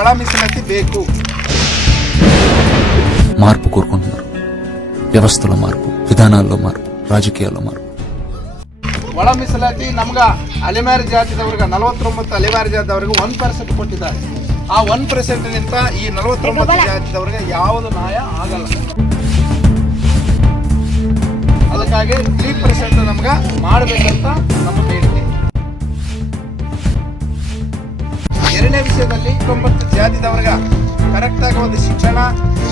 ಒಳ ಮೀಸಲಾತಿ ಬೇಕು మార్పు కోరుకుంటున్నారు వ్యవస్థలో మార్పు విధానాల్లో మార్పు రాజకీయాల్లో మార్పు ಒಳ ಮೀಸಲಾತಿ ನಮ್ಗ ಅಲೆಮಾರಿ ಜಾತಿದವ್ರಿಗೆ ನಲವತ್ತೊಂಬತ್ತು ಅಲೆಮಾರಿ ಜಾತಿದವ್ರಿಗೆ ಒನ್ ಪರ್ಸೆಂಟ್ ಕೊಟ್ಟಿದ್ದಾರೆ ಆ ಒನ್ ಪರ್ಸೆಂಟ್ ನಿಂತ ಈ ನಲವತ್ತೊಂಬತ್ತು ಜಾತಿದವ್ರಿಗೆ ಯಾವುದು ನ್ಯಾಯ ಆಗಲ್ಲ ಅದಕ್ಕಾಗಿ ತ್ರೀ ಪರ್ಸೆಂಟ್ ನಮ್ಗ ಮಾಡಬೇಕಂತ ನಮ್ಮ ಬೇಡಿಕೆ ವಿಷಯದಲ್ಲಿ ತೊಂಬತ್ತು ಜಾತಿದವ್ರಿಗೆ ಕರೆಕ್ಟ್ ಆಗಿ ಒಂದು ಶಿಕ್ಷಣ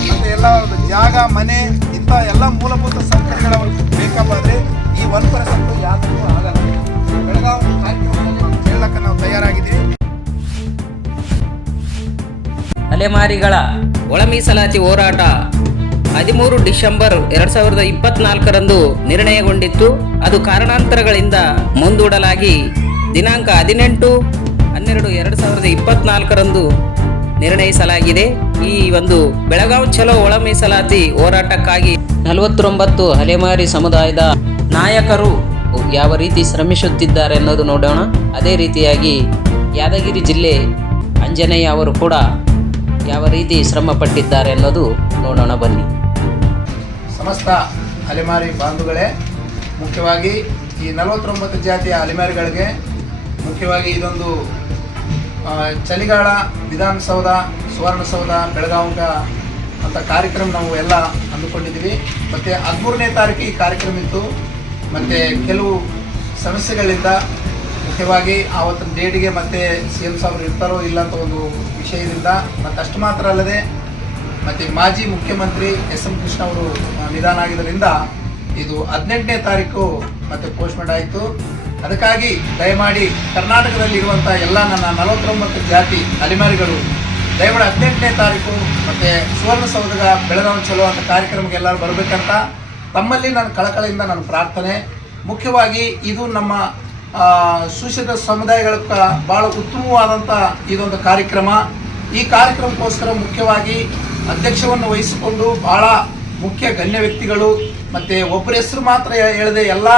ಮತ್ತೆ ಎಲ್ಲ ಒಂದು ಜಾಗ, ಮನೆ, ಇಂಥ ಎಲ್ಲ ಮೂಲಭೂತ ಸೌಕರ್ಯಗಳ ಬೇಕಾದ್ರೆ ಈ ಒನ್ ಪರ್ಸೆಂಟ್ ಯಾವ್ದಕ್ಕೂ ಆಗಲ್ಲ. ಬೆಳಗಾವಿ ನಾವು ತಯಾರಾಗಿದ್ದೀವಿ. ಅಲೆಮಾರಿಗಳ ಒಳ ಮೀಸಲಾತಿ ಹೋರಾಟ ಹದಿಮೂರು ಡಿಸೆಂಬರ್ ಎರಡ್ ಸಾವಿರದ ಇಪ್ಪತ್ನಾಲ್ಕರಂದು ನಿರ್ಣಯಗೊಂಡಿತ್ತು. ಅದು ಕಾರಣಾಂತರಗಳಿಂದ ಮುಂದೂಡಲಾಗಿ ದಿನಾಂಕ ಹದಿನೆಂಟು ಹನ್ನೆರಡು ಎರಡು ಸಾವಿರದ ಇಪ್ಪತ್ನಾಲ್ಕರಂದು ನಿರ್ಣಯಿಸಲಾಗಿದೆ. ಈ ಒಂದು ಬೆಳಗಾವಿ ಚಲೋ ಒಳ ಮೀಸಲಾತಿ ಹೋರಾಟಕ್ಕಾಗಿ ನಲವತ್ತೊಂಬತ್ತು ಅಲೆಮಾರಿ ಸಮುದಾಯದ ನಾಯಕರು ಯಾವ ರೀತಿ ಶ್ರಮಿಸುತ್ತಿದ್ದಾರೆ ಅನ್ನೋದು ನೋಡೋಣ. ಅದೇ ರೀತಿಯಾಗಿ ಯಾದಗಿರಿ ಜಿಲ್ಲೆ ಅಂಜನೇಯ ಅವರು ಕೂಡ ಯಾವ ರೀತಿ ಶ್ರಮ ಪಟ್ಟಿದ್ದಾರೆ ಅನ್ನೋದು ನೋಡೋಣ ಬನ್ನಿ. ಸಮಸ್ತ ಅಲೆಮಾರಿ ಬಾಂಧುಗಳೇ, ಮುಖ್ಯವಾಗಿ ಈ ನಲವತ್ತೊಂಬತ್ತು ಜಾತಿಯ ಅಲೆಮಾರಿಗಳಿಗೆ ಮುಖ್ಯವಾಗಿ ಇದೊಂದು ಚಳಿಗಾಲ, ವಿಧಾನಸೌಧ, ಸುವರ್ಣಸೌಧ ಬೆಳಗಾವಕ ಅಂತ ಕಾರ್ಯಕ್ರಮ ನಾವು ಎಲ್ಲ ಅಂದುಕೊಂಡಿದ್ದೀವಿ ಮತ್ತು ಹದಿಮೂರನೇ ತಾರೀಕು ಈ ಕಾರ್ಯಕ್ರಮ ಇತ್ತು. ಮತ್ತು ಕೆಲವು ಸಮಸ್ಯೆಗಳಿಂದ ಮುಖ್ಯವಾಗಿ ಆವತ್ತಿನ ಡೇಟಿಗೆ ಮತ್ತೆ ಸಿ ಎಂ ಸಾಹೇಬ್ರು ಇರ್ತಾರೋ ಇಲ್ಲ ಅಂತ ಒಂದು ವಿಷಯದಿಂದ ಮತ್ತು ಅಷ್ಟು ಮಾತ್ರ ಅಲ್ಲದೆ ಮತ್ತು ಮಾಜಿ ಮುಖ್ಯಮಂತ್ರಿ ಎಸ್ ಎಂ ಕೃಷ್ಣ ಅವರು ನಿಧಾನ ಆಗಿದ್ದರಿಂದ ಇದು ಹದಿನೆಂಟನೇ ತಾರೀಕು ಮತ್ತು ಪೋಸ್ಟ್ಮೆಂಟ್ ಆಯಿತು. ಅದಕ್ಕಾಗಿ ದಯಮಾಡಿ ಕರ್ನಾಟಕದಲ್ಲಿರುವಂಥ ಎಲ್ಲ ನನ್ನ ನಲವತ್ತೊಂಬತ್ತು ಜಾತಿ ಅಲೆಮಾರಿಗಳು ದಯಮಾಡಿ ಹದಿನೆಂಟನೇ ತಾರೀಕು ಮತ್ತು ಸುವರ್ಣಸೌಧದ ಬೆಳಗಾವಿ ಚಲೋ ಅಂತ ಕಾರ್ಯಕ್ರಮಕ್ಕೆ ಎಲ್ಲರೂ ಬರಬೇಕಂತ ತಮ್ಮಲ್ಲಿ ನಾನು ಕಳಕಳಿಯಿಂದ ನಾನು ಪ್ರಾರ್ಥನೆ. ಮುಖ್ಯವಾಗಿ ಇದು ನಮ್ಮ ಶೋಷಿತ ಸಮುದಾಯಗಳ ಭಾಳ ಉತ್ತಮವಾದಂಥ ಇದೊಂದು ಕಾರ್ಯಕ್ರಮ. ಈ ಕಾರ್ಯಕ್ರಮಕ್ಕೋಸ್ಕರ ಮುಖ್ಯವಾಗಿ ಅಧ್ಯಕ್ಷವನ್ನು ವಹಿಸಿಕೊಂಡು ಬಹಳ ಮುಖ್ಯ ಗಣ್ಯ ವ್ಯಕ್ತಿಗಳು, ಮತ್ತು ಒಬ್ಬರ ಹೆಸರು ಮಾತ್ರ ಹೇಳದೆ ಎಲ್ಲ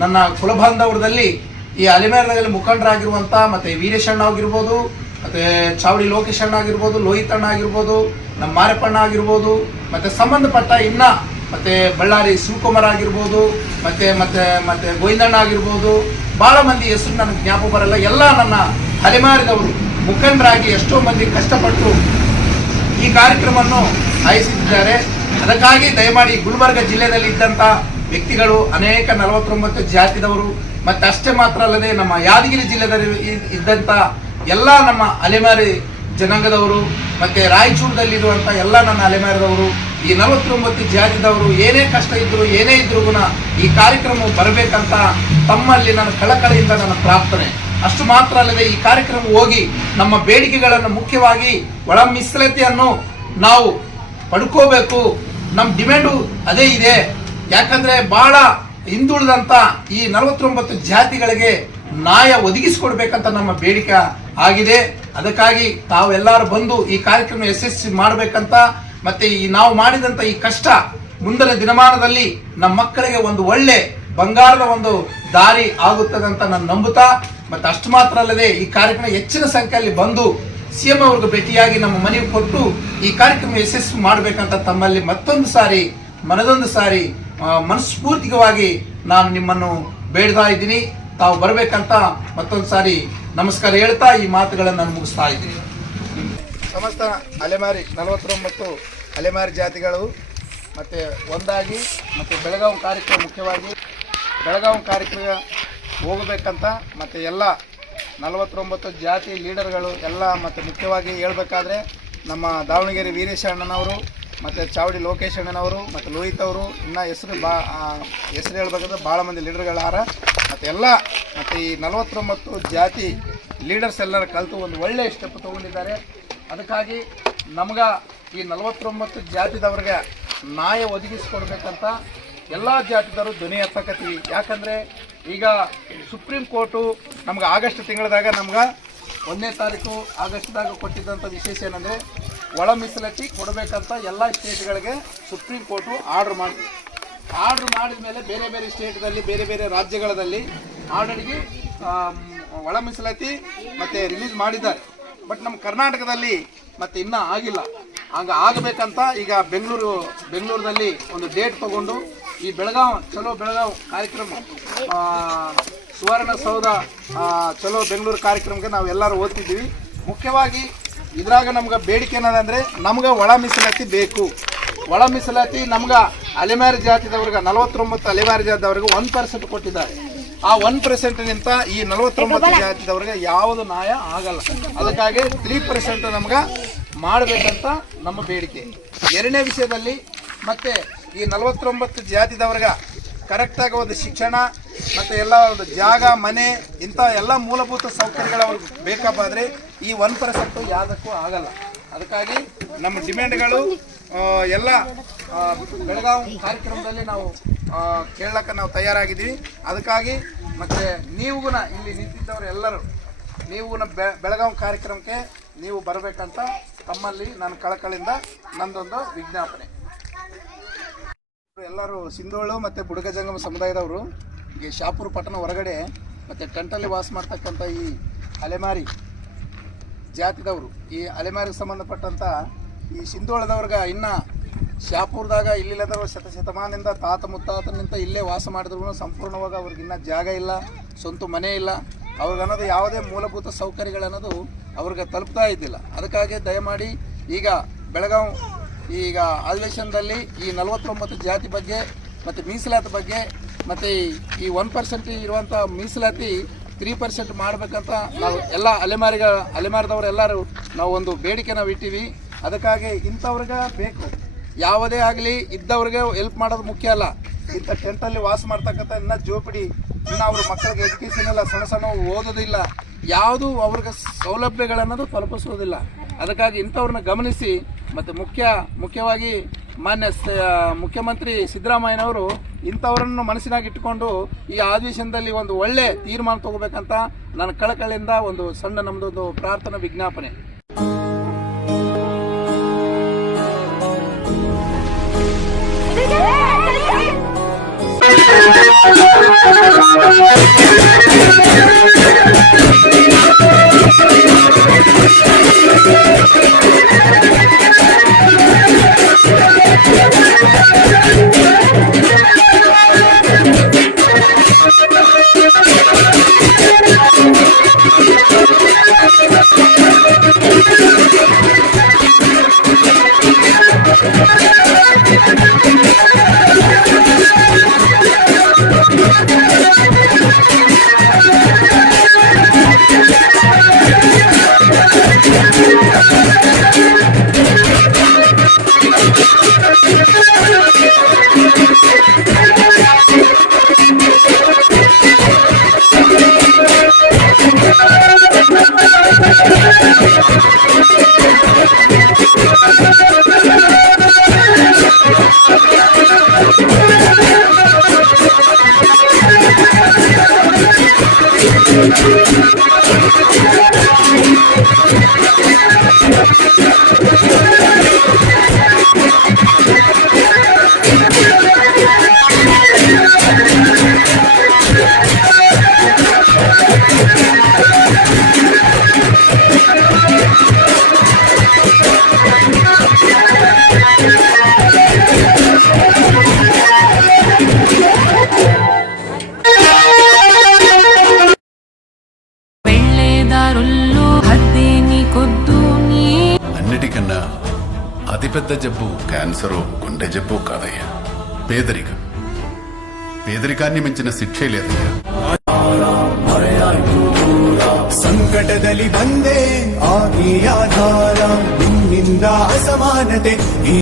ನನ್ನ ಕುಲಬಾಂಧವರದಲ್ಲಿ ಈ ಅಲಿಮೇರದಲ್ಲಿ ಮುಖಂಡರಾಗಿರುವಂಥ ಮತ್ತು ವೀರೇಶಣ್ಣ ಆಗಿರ್ಬೋದು, ಮತ್ತು ಚಾವಡಿ ಲೋಕೇಶ್ ಅಣ್ಣ ಆಗಿರ್ಬೋದು, ಲೋಹಿತ್ ಅಣ್ಣ ಆಗಿರ್ಬೋದು, ನಮ್ಮ ಮಾರಪ್ಪಣ್ಣ ಆಗಿರ್ಬೋದು, ಮತ್ತು ಸಂಬಂಧಪಟ್ಟ ಇನ್ನ ಮತ್ತು ಬಳ್ಳಾರಿ ಶಿವಕುಮಾರ್ ಆಗಿರ್ಬೋದು, ಮತ್ತು ಮತ್ತು ಮತ್ತು ಗೋವಿಂದಣ್ಣ ಆಗಿರ್ಬೋದು ಭಾಳ ಮಂದಿ ಹೆಸರು ನನಗೆ ಜ್ಞಾಪ ಬರಲ್ಲ. ಎಲ್ಲ ನನ್ನ ಅಲೆಮಾರಿದವರು ಮುಖಂಡರಾಗಿ ಎಷ್ಟೋ ಮಂದಿ ಕಷ್ಟಪಟ್ಟು ಈ ಕಾರ್ಯಕ್ರಮವನ್ನು ಆಯಿಸಿದ್ದಾರೆ ಅದಕ್ಕಾಗಿ ದಯಮಾಡಿ ಗುಲ್ಬರ್ಗ ಜಿಲ್ಲೆಯಲ್ಲಿ ಇದ್ದಂಥ ವ್ಯಕ್ತಿಗಳು ಅನೇಕ ನಲವತ್ತೊಂಬತ್ತು ಜಾತಿದವರು, ಮತ್ತೆ ಅಷ್ಟೇ ಮಾತ್ರ ಅಲ್ಲದೆ ನಮ್ಮ ಯಾದಗಿರಿ ಜಿಲ್ಲೆಯಲ್ಲಿ ಇದ್ದಂಥ ಎಲ್ಲ ನಮ್ಮ ಅಲೆಮಾರಿ ಜನಾಂಗದವರು, ಮತ್ತೆ ರಾಯಚೂರದಲ್ಲಿರುವಂಥ ಎಲ್ಲ ನನ್ನ ಅಲೆಮಾರಿದವರು, ಈ ನಲವತ್ತೊಂಬತ್ತು ಜಾತಿದವರು ಏನೇ ಕಷ್ಟ ಇದ್ರು, ಏನೇ ಇದ್ರು ಈ ಕಾರ್ಯಕ್ರಮ ಬರಬೇಕಂತ ತಮ್ಮಲ್ಲಿ ನನ್ನ ಕಳಕಳಿಯಿಂದ ನನ್ನ ಪ್ರಾರ್ಥನೆ. ಅಷ್ಟು ಮಾತ್ರ ಅಲ್ಲದೆ ಈ ಕಾರ್ಯಕ್ರಮ ಹೋಗಿ ನಮ್ಮ ಬೇಡಿಕೆಗಳನ್ನು ಮುಖ್ಯವಾಗಿ ಒಳ ಮಿಶ್ರತೆಯನ್ನು ನಾವು ಪಡ್ಕೋಬೇಕು. ನಮ್ಮ ಡಿಮ್ಯಾಂಡು ಅದೇ ಇದೆ. ಯಾಕಂದ್ರೆ ಬಹಳ ಹಿಂದುಳಿದಂತ ಈ ನಲವತ್ತೊಂಬತ್ತು ಜಾತಿಗಳಿಗೆ ನ್ಯಾಯ ಒದಗಿಸಿಕೊಡ್ಬೇಕಂತ ನಮ್ಮ ಬೇಡಿಕೆ ಆಗಿದೆ. ಅದಕ್ಕಾಗಿ ತಾವೆಲ್ಲರೂ ಬಂದು ಈ ಕಾರ್ಯಕ್ರಮ ಯಶಸ್ವಿ ಮಾಡಬೇಕಂತ ಮತ್ತೆ ಈ ನಾವು ಮಾಡಿದಂತ ಈ ಕಷ್ಟ ಮುಂದಿನ ದಿನಮಾನದಲ್ಲಿ ನಮ್ಮ ಮಕ್ಕಳಿಗೆ ಒಂದು ಒಳ್ಳೆ ಬಂಗಾರದ ಒಂದು ದಾರಿ ಆಗುತ್ತದೆ ಅಂತ ನಾನು ನಂಬುತ್ತಾ, ಮತ್ತೆ ಅಷ್ಟು ಮಾತ್ರ ಅಲ್ಲದೆ ಈ ಕಾರ್ಯಕ್ರಮ ಹೆಚ್ಚಿನ ಸಂಖ್ಯೆಯಲ್ಲಿ ಬಂದು ಸಿಎಂ ಅವ್ರಿಗೆ ಭೇಟಿಯಾಗಿ ನಮ್ಮ ಮನೆಗೆ ಕೊಟ್ಟು ಈ ಕಾರ್ಯಕ್ರಮ ಯಶಸ್ವಿ ಮಾಡಬೇಕಂತ ತಮ್ಮಲ್ಲಿ ಮತ್ತೊಂದು ಸಾರಿ, ಮನದೊಂದು ಸಾರಿ ಮನಸ್ಫೂರ್ತಿಕವಾಗಿ ನಾನು ನಿಮ್ಮನ್ನು ಬೇಡ್ತಾ ಇದ್ದೀನಿ. ತಾವು ಬರಬೇಕಂತ ಮತ್ತೊಂದು ಸಾರಿ ನಮಸ್ಕಾರ ಹೇಳ್ತಾ ಈ ಮಾತುಗಳನ್ನು ನಾನು ಮುಗಿಸ್ತಾ ಇದ್ದೀನಿ. ಸಮಸ್ತ ಅಲೆಮಾರಿ, ನಲವತ್ತೊಂಬತ್ತು ಅಲೆಮಾರಿ ಜಾತಿಗಳು, ಮತ್ತು ಒಂದಾಗಿ, ಮತ್ತು ಬೆಳಗಾವಿ ಕಾರ್ಯಕ್ರಮ ಮುಖ್ಯವಾಗಿ ಬೆಳಗಾವಿ ಕಾರ್ಯಕ್ರಮ ಹೋಗಬೇಕಂತ, ಮತ್ತು ಎಲ್ಲ ನಲವತ್ತೊಂಬತ್ತು ಜಾತಿ ಲೀಡರ್ಗಳು ಎಲ್ಲ ಮತ್ತು ಮುಖ್ಯವಾಗಿ ಹೇಳಬೇಕಾದ್ರೆ ನಮ್ಮ ದಾವಣಗೆರೆ ವೀರೇಶ ಅಣ್ಣನವರು ಮತ್ತು ಚಾವಡಿ ಲೋಕೇಶ್ ಅಣ್ಣನವರು ಮತ್ತು ಲೋಹಿತ್ ಅವರು, ಇನ್ನೂ ಹೆಸರು ಬಾ ಹೆಸರು ಹೇಳ್ಬೇಕಂದ್ರೆ ಭಾಳ ಮಂದಿ ಲೀಡರ್ಗಳಾರ ಮತ್ತು ಎಲ್ಲ, ಮತ್ತು ಈ ನಲವತ್ತೊಂಬತ್ತು ಜಾತಿ ಲೀಡರ್ಸ್ ಎಲ್ಲರ ಕಲಿತು ಒಂದು ಒಳ್ಳೆಯ ಸ್ಟೆಪ್ ತೊಗೊಂಡಿದ್ದಾರೆ. ಅದಕ್ಕಾಗಿ ನಮ್ಗೆ ಈ ನಲವತ್ತೊಂಬತ್ತು ಜಾತಿದವ್ರಿಗೆ ನ್ಯಾಯ ಒದಗಿಸ್ಕೊಡ್ಬೇಕಂತ ಎಲ್ಲ ಜಾತಿದವರು ಧ್ವನಿ ಎತ್ತಕತ್ತೀವಿ. ಯಾಕಂದರೆ ಈಗ ಸುಪ್ರೀಂ ಕೋರ್ಟು ನಮ್ಗೆ ಆಗಸ್ಟ್ ತಿಂಗಳದಾಗ ನಮ್ಗೆ ಒಂದನೇ ತಾರೀಕು ಆಗಸ್ಟ್ದಾಗ ಕೊಟ್ಟಿದ್ದಂಥ ವಿಶೇಷ ಏನಂದರೆ ಒಳ ಮೀಸಲಾತಿ ಕೊಡಬೇಕಂತ ಎಲ್ಲ ಸ್ಟೇಟ್ಗಳಿಗೆ ಸುಪ್ರೀಂ ಕೋರ್ಟು ಆರ್ಡ್ರ್ ಮಾಡಿ ಆರ್ಡ್ರ್ ಮಾಡಿದ ಮೇಲೆ ಬೇರೆ ಬೇರೆ ಸ್ಟೇಟ್ನಲ್ಲಿ ಬೇರೆ ಬೇರೆ ರಾಜ್ಯಗಳಲ್ಲಿ ಆರ್ಡರ್ಗೆ ಒಳ ಮೀಸಲಾತಿ ಮತ್ತು ರಿಲೀಸ್ ಮಾಡಿದ್ದಾರೆ. ಬಟ್ ನಮ್ಮ ಕರ್ನಾಟಕದಲ್ಲಿ ಮತ್ತೆ ಇನ್ನೂ ಆಗಿಲ್ಲ. ಹಂಗೆ ಆಗಬೇಕಂತ ಈಗ ಬೆಂಗಳೂರು ಬೆಂಗಳೂರಿನಲ್ಲಿ ಒಂದು ಡೇಟ್ ತಗೊಂಡು ಈ ಬೆಳಗಾವ್ ಚಲೋ ಬೆಳಗಾವ್ ಕಾರ್ಯಕ್ರಮ ಆ, ಸುವರ್ಣಸೌಧ ಆ, ಚಲೋ ಬೆಂಗಳೂರು ಕಾರ್ಯಕ್ರಮಕ್ಕೆ ನಾವು ಎಲ್ಲರೂ ಓದ್ತಿದ್ದೀವಿ ಮುಖ್ಯವಾಗಿ ಇದ್ರಾಗ ನಮ್ಗೆ ಬೇಡಿಕೆ ಏನದಂದ್ರೆ ನಮ್ಗೆ ಒಳ ಮೀಸಲಾತಿ ಬೇಕು. ಒಳ ಮೀಸಲಾತಿ ನಮ್ಗೆ ಅಲೆಮಾರಿ ಜಾತಿದವ್ರಿಗೆ, ನಲವತ್ತೊಂಬತ್ತು ಅಲೆಮಾರಿ ಜಾತಿದವ್ರಿಗೆ ಒನ್ ಪರ್ಸೆಂಟ್ ಕೊಟ್ಟಿದ್ದಾರೆ. ಆ ಒನ್ ಪರ್ಸೆಂಟ್ಗಿಂತ ಈ ನಲವತ್ತೊಂಬತ್ತು ಜಾತಿದವ್ರಿಗೆ ಯಾವುದು ನ್ಯಾಯ ಆಗಲ್ಲ. ಅದಕ್ಕಾಗಿ ತ್ರೀ ಪರ್ಸೆಂಟ್ ನಮ್ಗೆ ಮಾಡಬೇಕಂತ ನಮ್ಮ ಬೇಡಿಕೆ. ಎರಡನೇ ವಿಷಯದಲ್ಲಿ ಮತ್ತೆ ಈ ನಲವತ್ತೊಂಬತ್ತು ಜಾತಿದವ್ರಿಗೆ ಕರೆಕ್ಟಾಗಿ ಒಂದು ಶಿಕ್ಷಣ ಮತ್ತು ಎಲ್ಲ ಒಂದು ಜಾಗ, ಮನೆ, ಇಂಥ ಎಲ್ಲ ಮೂಲಭೂತ ಸೌಕರ್ಯಗಳ ಅವ್ರಿಗೆ ಬೇಕಪ್ಪ ಅಂದರೆ ಈ ಒನ್ ಪರ್ಸೆಂಟು ಯಾವುದಕ್ಕೂ ಆಗಲ್ಲ. ಅದಕ್ಕಾಗಿ ನಮ್ಮ ಡಿಮ್ಯಾಂಡ್ಗಳು ಎಲ್ಲ ಬೆಳಗಾವಿ ಕಾರ್ಯಕ್ರಮದಲ್ಲಿ ನಾವು ಕೇಳಕ್ಕೆ ನಾವು ತಯಾರಾಗಿದ್ದೀವಿ. ಅದಕ್ಕಾಗಿ ಮತ್ತು ನೀವುಗುನ ಇಲ್ಲಿ ನಿಂತಿದ್ದವರು ಎಲ್ಲರೂ ನೀವು ಬೆಳಗಾವಿ ಕಾರ್ಯಕ್ರಮಕ್ಕೆ ನೀವು ಬರಬೇಕಂತ ತಮ್ಮಲ್ಲಿ ನನ್ನ ಕಳಕಳಿಂದ ನಂದೊಂದು ವಿಜ್ಞಾಪನೆ. ಎಲ್ಲರೂ ಸಿಂಧೋಳು ಮತ್ತು ಬುಡಗಜಂಗಮ ಸಮುದಾಯದವರು ಈ ಶಾಪುರ ಪಟ್ಟಣ ಹೊರಗಡೆ ಮತ್ತು ಟೆಂಟಲ್ಲಿ ವಾಸ ಮಾಡ್ತಕ್ಕಂಥ ಈ ಅಲೆಮಾರಿ ಜಾತಿದವರು. ಈ ಅಲೆಮಾರಿಗೆ ಸಂಬಂಧಪಟ್ಟಂಥ ಈ ಸಿಂಧೋಳದವ್ರಿಗೆ ಇನ್ನು ಶಾಪುರದಾಗ ಇಲ್ಲಿಲ್ಲದವರು ಶತಶತಮಾನದಿಂದ ತಾತ ಮುತ್ತಾತನಿಂದ ಇಲ್ಲೇ ವಾಸ ಮಾಡಿದ್ರು ಸಂಪೂರ್ಣವಾಗಿ ಅವ್ರಿಗೆ ಇನ್ನೂ ಜಾಗ ಇಲ್ಲ, ಸ್ವಂತ ಮನೆ ಇಲ್ಲ. ಅವ್ರಿಗೆ ಅನ್ನೋದು ಯಾವುದೇ ಮೂಲಭೂತ ಸೌಕರ್ಯಗಳನ್ನೋದು ಅವ್ರಿಗೆ ತಲುಪ್ತಾ ಇದ್ದಿಲ್ಲ. ಅದಕ್ಕಾಗಿ ದಯಮಾಡಿ ಈಗ ಬೆಳಗಾವಿ ಈಗ ಅಧಿವೇಶನದಲ್ಲಿ ಈ ನಲವತ್ತೊಂಬತ್ತು ಜಾತಿ ಬಗ್ಗೆ ಮತ್ತು ಮೀಸಲಾತಿ ಬಗ್ಗೆ ಮತ್ತು ಈ ಒನ್ ಪರ್ಸೆಂಟ್ ಇರುವಂಥ ಮೀಸಲಾತಿ ತ್ರೀ ಪರ್ಸೆಂಟ್ ಮಾಡಬೇಕಂತ ನಾವು ಎಲ್ಲ ಅಲೆಮಾರಿಗ ಅಲೆಮಾರಿದವರು ಎಲ್ಲರೂ ನಾವು ಒಂದು ಬೇಡಿಕೆ ನಾವು ಇಟ್ಟಿವಿ. ಅದಕ್ಕಾಗಿ ಇಂಥವ್ರಿಗೆ ಬೇಕು. ಯಾವುದೇ ಆಗಲಿ ಇದ್ದವ್ರಿಗೆ ಹೆಲ್ಪ್ ಮಾಡೋದು ಮುಖ್ಯ ಅಲ್ಲ. ಇಂಥ ಟೆಂಟಲ್ಲಿ ವಾಸ ಮಾಡ್ತಕ್ಕಂಥ ಇನ್ನ ಜೋಪಡಿ ಇನ್ನು ಅವ್ರ ಮಕ್ಕಳಿಗೆ ಎಜುಕೇಷನ್ ಎಲ್ಲ ಸಣ್ಣ ಸಣ್ಣ ಓದೋದಿಲ್ಲ. ಯಾವುದು ಅವ್ರಿಗೆ ಸೌಲಭ್ಯಗಳನ್ನೋದು ತಲುಪಿಸೋದಿಲ್ಲ. ಅದಕ್ಕಾಗಿ ಇಂಥವ್ರನ್ನ ಗಮನಿಸಿ ಮತ್ತು ಮುಖ್ಯ ಮುಖ್ಯವಾಗಿ ಮಾನ್ಯ ಮುಖ್ಯಮಂತ್ರಿ ಸಿದ್ದರಾಮಯ್ಯನವರು ಇಂಥವರನ್ನು ಮನಸ್ಸಿನಾಗಿಟ್ಟುಕೊಂಡು ಈ ಅಧಿವೇಶನದಲ್ಲಿ ಒಂದು ಒಳ್ಳೆ ತೀರ್ಮಾನ ತಗೋಬೇಕಂತ ನನ್ನ ಕಳಕಳಿಯಿಂದ ಒಂದು ಸಣ್ಣ ನಮ್ಮದೊಂದು ಪ್ರಾರ್ಥನಾ ವಿಜ್ಞಾಪನೆ. Thank you. జబ్బు క్యాన్సరు గుండె జబ్బు కాదయ్యా పేదరికం పేదరికాన్ని మించిన శిక్షే లేదయ్యా ಸಂಕಟದಲ್ಲಿ ಬಂದೆ ಆಗಿ ಆಧಾರ ನಿನ್ನಿಂದ ಅಸಮಾನತೆ ಈ